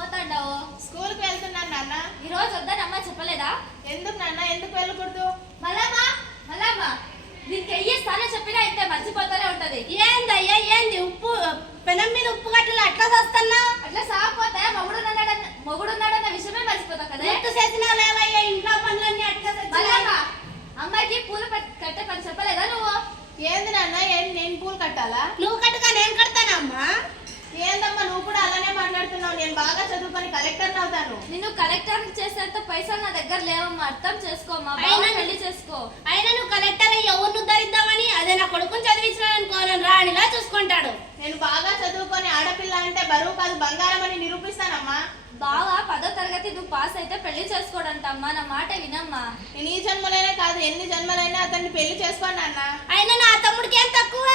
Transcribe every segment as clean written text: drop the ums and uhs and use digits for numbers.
పోతాండావు? School కి వెళ్తున్నాను నాన్న. ఈ రోజు వద్దని అమ్మ చెప్పలేదా? ఎందుకు నాన్న, ఎందుకు వెళ్ళకూడదు? మళ్ళమ్మా దీనికి ఎయ్యిస్తానే చెప్పినా ఇంతే మర్చిపోతానే ఉంటది. ఏందయ్యా ఏంది ఉప్పు పెనం మీద ఉప్పు గట్ల అట్లా వస్తున్నా? అట్లా సాగిపోతే మొగుడున్నాడన్న విషయమే మర్చిపోతా కదా. గుర్తు చేసినా లేవయ్యా ఇంట్లో పనులన్నీ అట్లా మళ్ళమ్మా అమ్మాయికి పూలు కట్టే పని చెప్పలేదా నువ్వు? ఏంది నాన్న, ఏంటి నేను పూలు కట్టాలా? నువ్వు కట్టుగా నేను కడతానమ్మా. ఏందమ్మా నువ్వు కూడా అలానే మాట్లాడుతున్నావు? నేను బాగా చదువుకొని కలెక్టర్ అవుతాను. నిన్ను కలెక్టర్ చేసేంత పైసలు నా దగ్గర లేవమ్మా, అర్థం చేసుకోమ్మా. పెళ్లి చేసుకో. అయినా నువ్వు కలెక్టర్ అయ్యి ఎవరిని ఉద్ధరిద్దామని? అదే నా కొడుకుని చదివించిన అనుకోవాలని రాణిలా చూసుకుంటాడు. నేను బాగా చదువుకొని ఆడపిల్ల అంటే బరువు కాదు బంగారం అని నిరూపిస్తానమ్మా. బాగా 10వ తరగతి నువ్వు పాస్ అయితే పెళ్లి చేసుకోడంటమ్మా, నా మాట వినమ్మా. నేను ఈ జన్మలైనా కాదు ఎన్ని జన్మలైనా అతన్ని పెళ్లి చేసుకోండి నాన్న. అయినా నా తమ్ముడికి ఏం తక్కువ?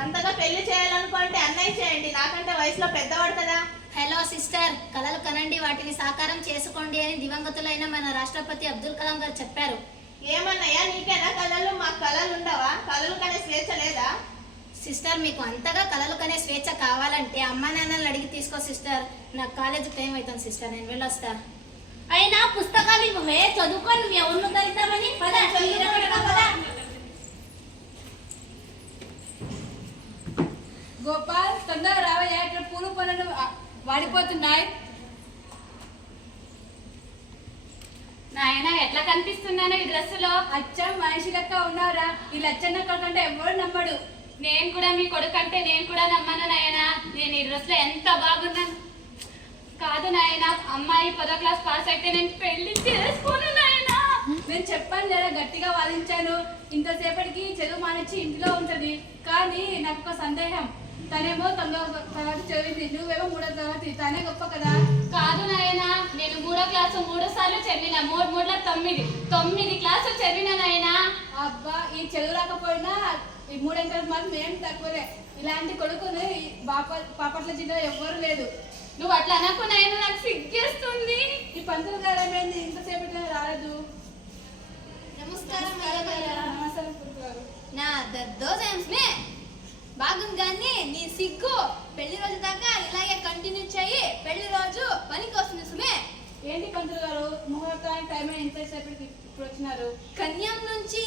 అంతగా పెళ్లి చేయాలనుకుంటే అన్నయ్య చేయండి, నాకంటే వయసులో పెద్దవాడు కదా. హలో సిస్టర్, కలలు కనండి వాటిని సాకారం చేసుకోండి అని దివంగతులైన మన రాష్ట్రపతి అబ్దుల్ కలాం గారు చెప్పారు. ఏమన్నయ్యా నీకేనా కళలు? మాకు కళలు ఉండవా? కళలు కనే స్వేచ్ఛ లేదా? సిస్టర్, మీకు అంతగా కలలు కనే స్వేచ్ఛ కావాలంటే అమ్మా నాన్నలు అడిగి తీసుకో సిస్టర్. నాకు కాలేజ్ టైం అవుతుంది సిస్టర్, నేను వెళ్ళొస్తా. అయినా పుస్తకాలు ఇవ్వవే, చదువుకొని నువ్వు ఎవరిని ధరిద్దామని? గోపాల్ తొందరగా రావయ్యా, ఇక్కడ పూలు పనులు వాడిపోతున్నాయి. నాయన ఎట్లా కనిపిస్తున్నాను ఈ డ్రెస్సులో? అచ్చం మనిషి లెక్క ఉన్నారా? ఈ లచ్చన్న కొడుకంటే ఎవరు నమ్మడు. నేను కూడా మీ కొడుకు అంటే నేను కూడా నమ్మను నాయనా. నేను ఈ డ్రెస్ లో ఎంత బాగున్నాను. కాదు నాయన, అమ్మాయి 10వ క్లాస్ పాస్ అయితే నేను పెళ్లి చేసుకోను నాయనా. నేను చెప్పాను లేదా, గట్టిగా వాదించాను. ఇంతసేపటికి చదువు మానిచ్చి ఇంటిలో ఉంటది. కానీ నాకు ఒక సందేహం, తనేమో 9వ తరగతి చదివింది, నువ్వేమో 3వ తరగతి. తనే గొప్ప కదా? కాదు నాయన, నేను 3వ క్లాసు 3 సార్లు చదివిన. 9 క్లాసులు చదివిన నాయనా. అబ్బా, ఈ చదువు రాకపోయినా ఈ 3 మాత్రం ఏం తక్కువలే. ఇలాంటి కొడుకుని బాపట్ల జిల్లా ఎవ్వరు లేదు. నువ్వు అట్లా అనకు నాయన, నాకు సిగ్గేస్తుంది. ఈ పంతులు గారు ఏమైంది ఇంతసేపట్లో రాలేదు? నమస్కారం నమస్కారం పంతులు గారు. నా దద్దోజమే బాగుంది కానీ నీ సిగ్గు పెళ్లి రోజు దాకా ఇలాగే కంటిన్యూ చేయి. పెళ్లి రోజు పనికి వస్తుంది సుమే. ఏంటి పంతులు గారు, ముహూర్తానికి టైం ఎంతసేపటికి ఇప్పుడు వచ్చినారు? కన్యం నుంచి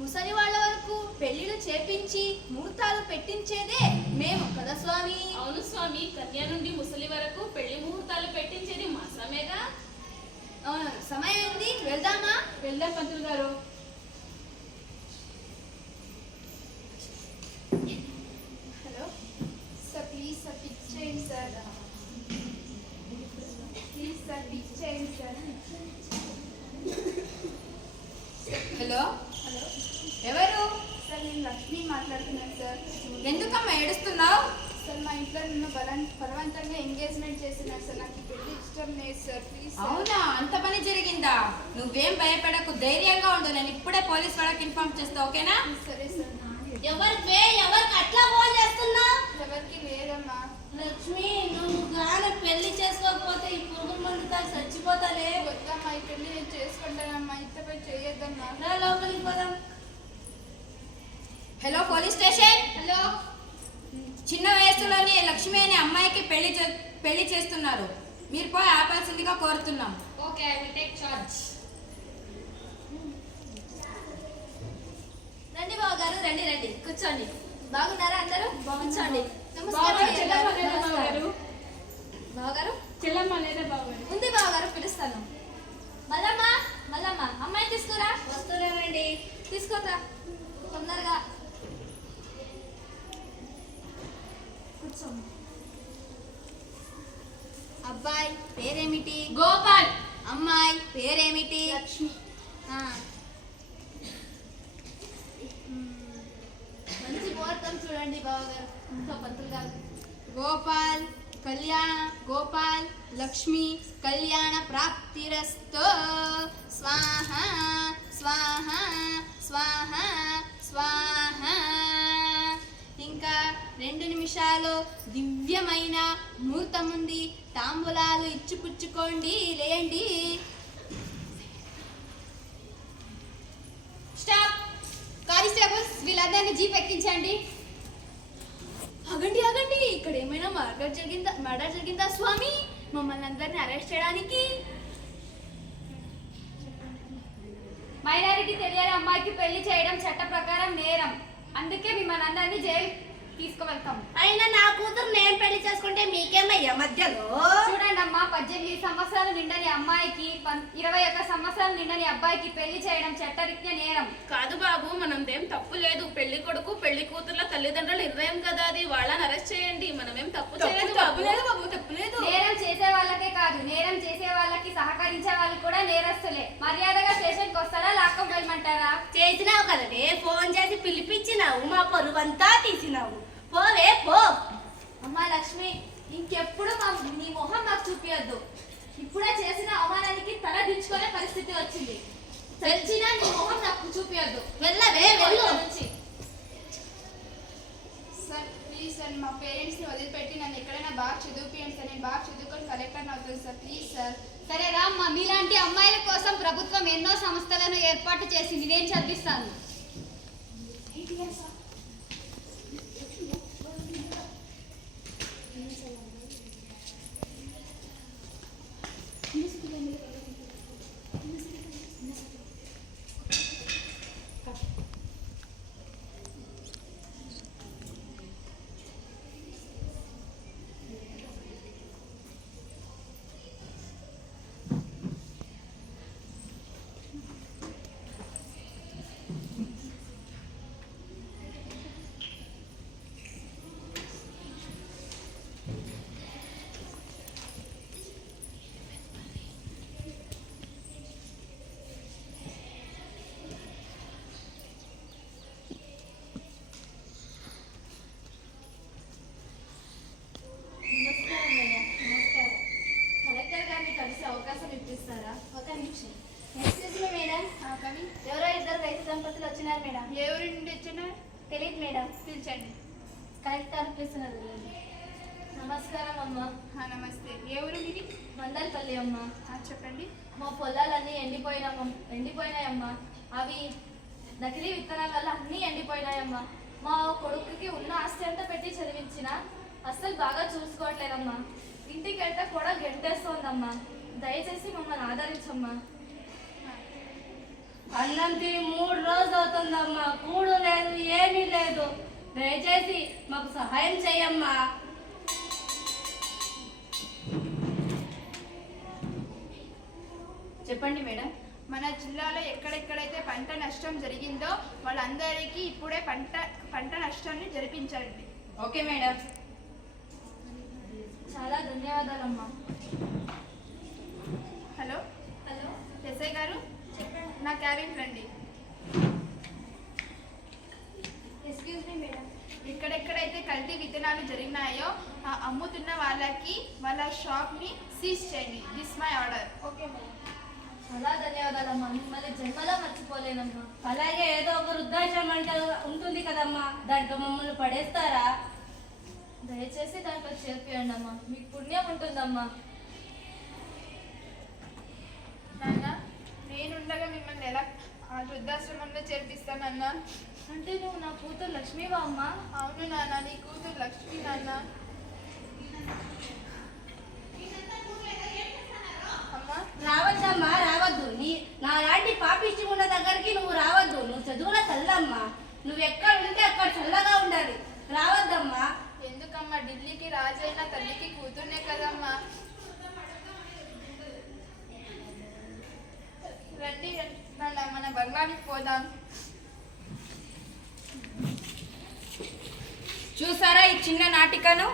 ముసలి వాళ్ళ వరకు పెళ్లిళ్ళు చేపించి ముహూర్తాలు పెట్టించేదే మేము కదా స్వామి. అవును స్వామి, కన్య నుండి ముసలి వరకు పెళ్లి ముహూర్తాలు పెట్టించేది మా సమేగా. సమయం ఏంది, వెళ్దామా? వెళ్దాం పంతులు గారు. Hello sir, please sir fix చేయండి సార్. ప్లీజ్ సార్ ఫిక్స్ చేయండి సార్. హలో, హలో ఎవరు? సార్, నేను లక్ష్మి మాట్లాడుతున్నాను సార్. ఎందుకమ్మా ఏడుస్తున్నావు? సార్, మా ఇంట్లో నన్ను బలవంతంగా ఎంగేజ్మెంట్ చేస్తున్నారు సార్. నాకు పెళ్లి ఇష్టం లేదు సార్, ప్లీజ్ సార్. అవునా, అంత పని జరిగిందా? నువ్వేం భయపడకు, ధైర్యంగా ఉండు. నేను ఇప్పుడే పోలీస్ వాళ్ళకి ఇన్ఫార్మ్ చేస్తా, ఓకేనా? సరే సార్. ఎవరికి అట్లా ఫోన్ చేస్తున్నా? ఎవరికి లేదమ్మా. లక్ష్మి, నువ్వు గాని పెళ్లి చేసుకోకపోతే ఈ పురుగులు మండుతా చచ్చిపోతానే. వద్దమ్మా, ఈ పెళ్లి నేను చేసుకుంటానమ్మా. ఇంతపై చేయొద్దమ్మా. రా లోపలికి పోదాం. Hello police station. హలో. చిన్న వయసులోని లక్ష్మి అనే అమ్మాయికి పెళ్లి చేస్తున్నారు. మీరు పోయి ఆపాల్సిందిగా కోరుతున్నాం. Okay, I will take charge. రండి బావ గారు, రండి రండి, కూర్చోండి. బాగున్నారా అందరూ? కూర్చోండి. బావగారు, చెల్లమ్మ లేదా బావగారు? ఉంది బావగారు, పిలుస్తాను. మల్లమ్మ అమ్మాయిని తీసుకురా. వస్తున్నానండి. తీసుకోరా తొందరగా. కూర్చో. అబ్బాయి పేరేమిటి? గోపాల్. అమ్మాయి పేరేమిటి? లక్ష్మి. మంచి ముహూర్తం చూడండి బావగారు. పంతులు గారు. గోపాల్ లక్ష్మి కళ్యాణ ప్రాప్తిరస్తో. స్వాహ స్వాహ స్వాహ స్వాహ. ఇంకా 2 నిమిషాలు దివ్యమైన ముహూర్తం ఉంది. తాంబూలాలు ఇచ్చిపుచ్చుకోండి, లేండి. స్టాప్. కానిస్టేబుల్స్, వీళ్ళందరినీ జీప్ ఎక్కించండి. ఆగండి ఆగండి, ఇక్కడ ఏమైనా మర్డర్ జరిగిందా స్వామి? మమ్మల్ని అందరిని అరెస్ట్ చేయడానికి. మైనారిటీ తెలియని అమ్మాయికి పెళ్లి చేయడం చట్ట ప్రకారం నేరం. అందుకే మిమ్మల్ని అందరినీ జైలు తీసుకువెళ్తాం. అయినా నా కూతురు నేను పెళ్లి చేసుకుంటే మీకేమయ్యా మధ్యలో? చూడండి అమ్మా, 18 సంవత్సరాలు నిండని అమ్మాయికి 21 సంవత్సరాలు నిండని అబ్బాయికి పెళ్లి చేయడం చట్టరీత్యా నేరం. కాదు బాబు, మనదేం తప్పు లేదు. పెళ్లి కొడుకు పెళ్లి కూతుర్ల తల్లిదండ్రుల నిర్ణయం కదా అది. వాళ్ళని అరెస్ట్ చేయండి, మనమేం తప్పు చేయలేదు బాబు. నేరం చేసే వాళ్ళకే కాదు, నేరం చేసే వాళ్ళకి సహకరించే వాళ్ళు కూడా నేరస్తులే. మర్యాదగా స్టేషన్కి వస్తారా, లాక్కొని వెళ్ళమంటారా? చేసినావు కదనే, ఫోన్ చేసి పిలిపించినావు, మా పరువంతా తీసినావు. పోవే పో. అమ్మా లక్ష్మి, ఇంకెప్పుడు నీ మొహం నాకు చూపియద్దు. ఇప్పుడే చేసిన అవమానానికి తల దించుకునే పరిస్థితి వచ్చింది. తెలిసినా నీ మొహం నాకు చూపియద్దు. వెళ్ళవే వెళ్ళు. సార్ ప్లీజ్ సార్, మా పేరెంట్స్ని వదిలిపెట్టి నన్ను ఎక్కడైనా బాగా చదివిపియండి సార్. నేను బాగా చదువుకొని కలెక్టర్ అవుతుంది సార్, ప్లీజ్ సార్. సరే రామ్మా, మీలాంటి అమ్మాయిల కోసం ప్రభుత్వం ఎన్నో సంస్థలను ఏర్పాటు చేసింది. నేను చదివిస్తాను. కలెక్టర్ గారిని కలిసి అవకాశం ఇప్పిస్తారా? ఒక నిమిషం. ఎక్స్క్యూజ్ మీ మేడం, కానీ ఎవరో ఇద్దరు రైతు దంపతులు వచ్చినారు మేడం. ఏ ఊరి నుండి వచ్చినారు? తెలియదు మేడం. పిలిచండి. కలెక్టర్ పిలుస్తున్నారు. నమస్కారం అమ్మ. నమస్తే. ఏ ఊరు మీది? మందల్పల్లి అమ్మ. చెప్పండి. మా పొలాలన్నీ ఎండిపోయినాయమ్మా. అవి నకిలీ విత్తనాల వల్ల అన్నీ ఎండిపోయినాయమ్మా. మా కొడుకుకి ఉన్న ఆస్తి అంతా పెట్టి చదివించిన అస్సలు బాగా చూసుకోవట్లేదమ్మా. ఇంటికి వెళ్తే కూడా గెంటేస్తోందమ్మా. దయచేసి మమ్మల్ని ఆదరించమ్మా. అన్నం తిని 3 రోజులు అవుతుందమ్మా. కూడు లేదు, ఏమీ లేదు. దయచేసి మాకు సహాయం చేయమ్మా. చెప్పండి మేడం. మన జిల్లాలో ఎక్కడెక్కడైతే పంట నష్టం జరిగిందో వాళ్ళందరికీ ఇప్పుడే పంట నష్టాన్ని జరిపించండి. Okay madam. చాలా ధన్యవాదాలమ్మా. హలో హలో ఎస్ఐ గారు, నా క్యాబిన్ రండి. Excuse me madam. ఎక్కడెక్కడైతే కల్తీ విత్తనాలు జరిగినాయో అమ్ముతున్న వాళ్ళకి వాళ్ళ షాప్ని సీజ్ చేయండి. This my order. Okay madam. చాలా ధన్యవాదాలమ్మా. మిమ్మల్ని జన్మలో మర్చిపోలేనమ్మా. అలాగే ఏదో ఒక వృద్ధాశ్రమం అంటే ఉంటుంది కదమ్మా, దాంట్లో మమ్మల్ని పడేస్తారా? దయచేసి దాంట్లో చేర్పియండి అమ్మా, మీకు పుణ్యం ఉంటుందమ్మా. నాన్న, నేనుండగా మిమ్మల్ని ఎలా ఆ వృద్ధాశ్రమంలో చేర్పిస్తానన్నా? అంటే నువ్వు నా కూతురు లక్ష్మీవా అమ్మా? అవును నాన్న, నీ కూతురు లక్ష్మి నాన్న. అమ్మా రావద్దమ్మా, రావద్దు. నాలాంటి పాపిష్టి ఉన్న దగ్గరికి నువ్వు రావద్దు. నువ్వు చదువుల తల్లమ్మా. నువ్వు ఎక్కడ ఉంటే అక్కడ చల్లగా ఉండాలి. రావద్దమ్మా. ఎందుకమ్మా? ఢిల్లీకి రాజైన తల్లికి కూతుర్నే కదమ్మా. రండి నాన్న, మన బంగాళకి పోదాం. చూసారా ఈ చిన్న నాటికను?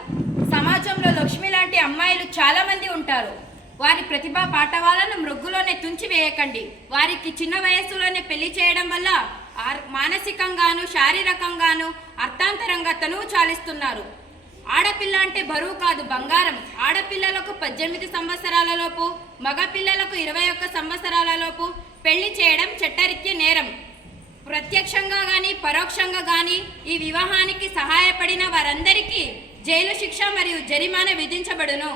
సమాజంలో లక్ష్మి లాంటి అమ్మాయిలు చాలా మంది ఉంటారు. వారి ప్రతిభా పాఠవాలను మృగ్గులోనే తుంచి వేయకండి. వారికి చిన్న వయస్సులోనే పెళ్లి చేయడం వల్ల మానసికంగాను శారీరకంగాను అర్థాంతరంగా తనువు చాలిస్తున్నారు. ఆడపిల్ల అంటే బరువు కాదు, బంగారం. ఆడపిల్లలకు 18 సంవత్సరాలలోపు, మగపిల్లలకు 21 సంవత్సరాలలోపు పెళ్లి చేయడం చట్టరీత్యా నేరం. ప్రత్యక్షంగా కానీ పరోక్షంగా కానీ ఈ వివాహానికి సహాయపడిన వారందరికీ జైలు శిక్ష మరియు జరిమానా విధించబడును.